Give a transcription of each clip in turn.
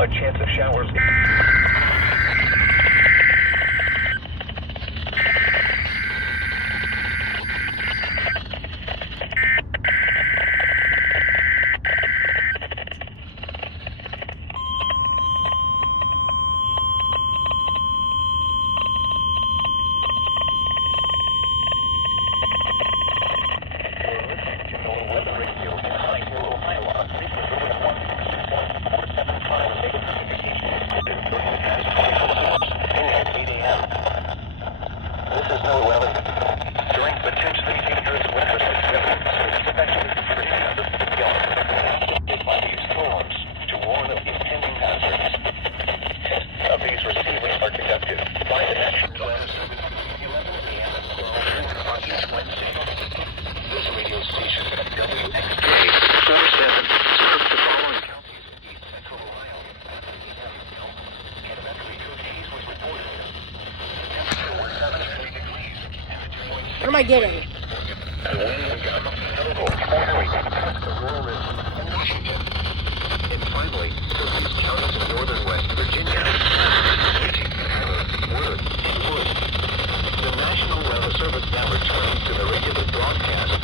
A chance of showers. During potentially dangerous weather conditions, especially by these storms, to warn of impending hazards. Tests of these receivers are conducted by the National Weather Service 11 a.m. and 12 noon on each Wednesday. This radio station, WXJ47, serves the following counties in east central Ohio. Telemetry code Hayes was reported. Temperature was 73 degrees. What am I getting? And finally, these counties in northern West Virginia, Wood, and Wood. The National Weather Service now returns to the regular broadcast.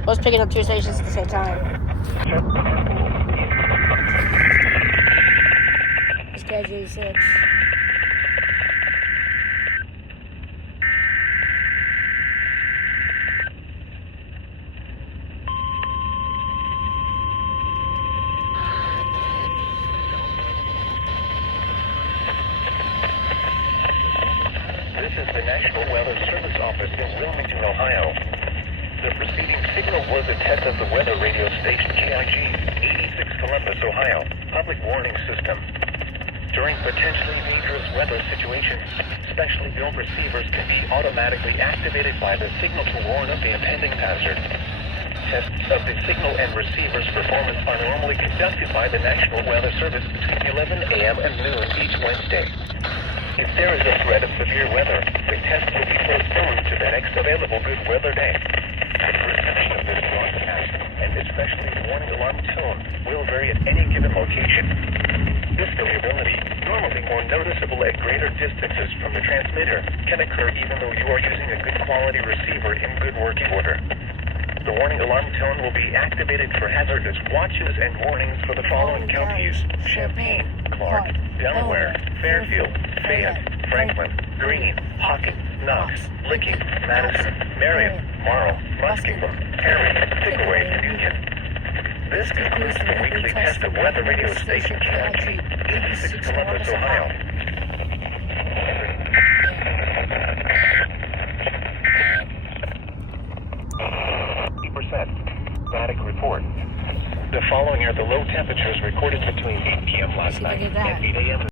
I was picking up two stations at the same time. It's WXJ46. This is the National Weather Service office in Wilmington, Ohio. The preceding signal was a test of the weather radio station KIG 86 Columbus, Ohio, public warning system. During potentially dangerous weather situations, specially built receivers can be automatically activated by the signal to warn of the impending hazard. Tests of the signal and receiver's performance are normally conducted by the National Weather Service between 11 a.m. and noon each Wednesday. If there is a threat of severe weather, the test will be postponed to the next available good weather day. The reception of this broadcast, and especially the warning alarm tone, will vary at any given location. This variability, normally more noticeable at greater distances from the transmitter, can occur even though you are using a good quality receiver in good working order. The warning alarm tone will be activated for hazardous watches and warnings for the following counties: Champaign, Clark, Delaware, Fairfield, Fayette, Franklin, Greene, Hawkins, Knox, Licking, Madison, Marion, Morrow, Muskingum, Perry, Pickaway, and Union. This concludes the weekly test of weather radio station KIG 86 Columbus, Ohio. Static report. The following are the low temperatures recorded between 8 p.m. last night and 8 a.m.